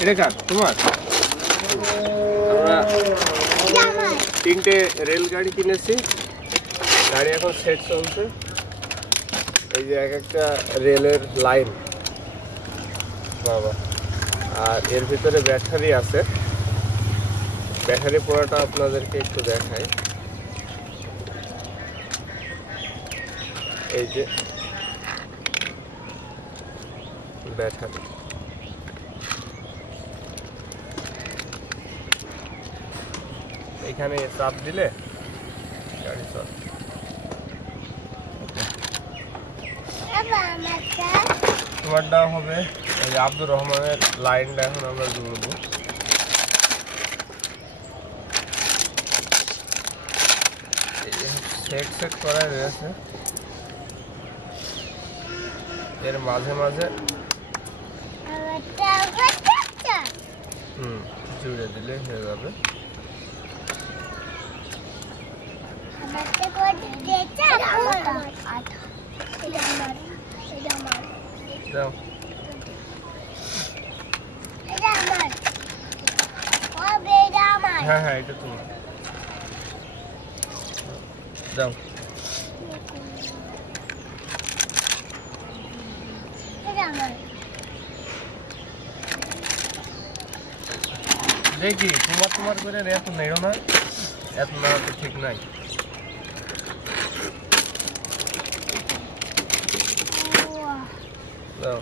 এটা কার তোমার? আমরা 3টে রেলগাড়ি কিনেছি, গাড়ি এখন সেট চলছে। এই যে এক একটা রেলের লাইন বাবা, আর এর ভিতরে ব্যাটারি আছে। ব্যাটারি পোড়াটা আপনাদেরকে একটু দেখাই। এই যে ব্যাটারি, এখানে চাপ দিলে গাড়ি চলে। তোমারটাও হবে। এই আব্দুর রহমানের লাইনটা এখন আমরা জুড়বো। সেট করা রয়েছে, এর মাঝে মাঝে জুড়ে দিলে হয়ে যাবে। হ্যাঁ হ্যাঁ, এটা তোমার। যাও দেখি, তোমার করে এত নেই না, এত না তো ঠিক নাই। যাও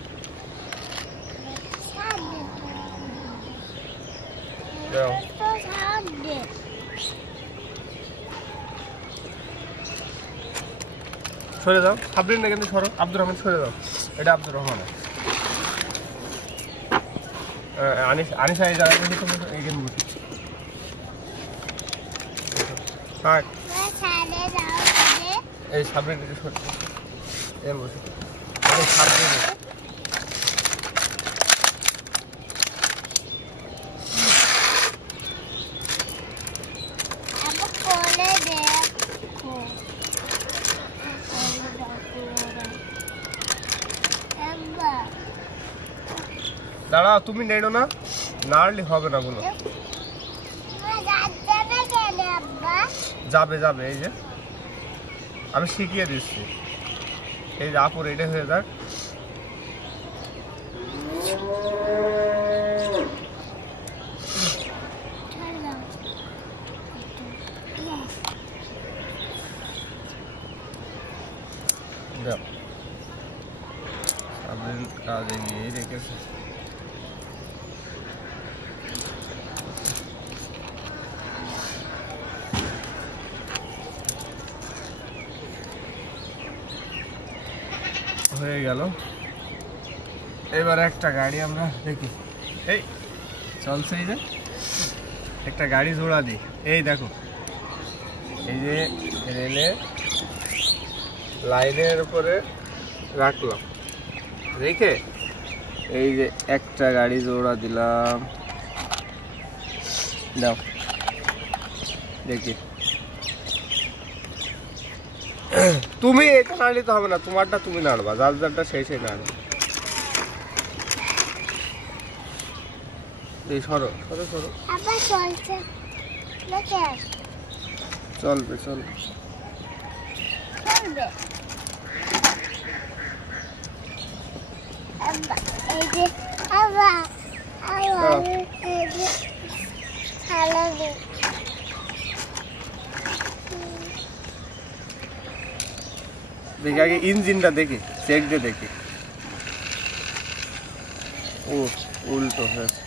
যাও, সরে যাও। সাবরিন না কিন্তু সরো, আব্দুর রহমান সরে যাও। এটা আব্দুর রহমান। আনিসা এই জায়গায় বসে, তুমি এইখানে বসে। এই সাবরিন সরে বসে, সাবরিন দাঁড়াও, তুমি নেড়ো না, নাড়লে হবে না। বলো যাবে যাবে। এই যে আমি শিখিয়ে দিচ্ছি। এই যে আপুর এটা হয়ে যাক। কাজ এগিয়ে রেখেছে। হয়ে গেল। এবার একটা গাড়ি আমরা দেখি, এই চলছে। এই যে একটা গাড়ি জোড়া দিই। এই দেখো, এই যে রেলে লাইনের উপরে রাখলাম, রেখে এই যে একটা গাড়ি জোড়া দিলাম। দাও দেখি, তুমি এটা নাড়লে তো হবে না, তোমারটা তুমি নাড়বা, যার যারটা সেই সেই নাড়বে। এই সরো সরো সরো, চলবে চলবে। দেখি আগে ইঞ্জিনটা দেখি, চেক দিয়ে দেখি। ও উল্টো হয়েছে।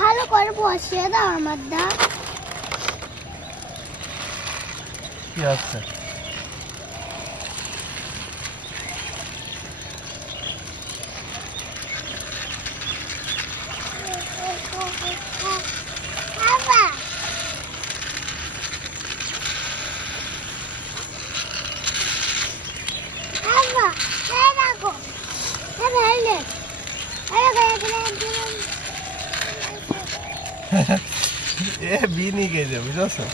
ভালো করে বসিয়ে দাও আমার দা। কি আছে? এ বিনি গেছে বুঝছো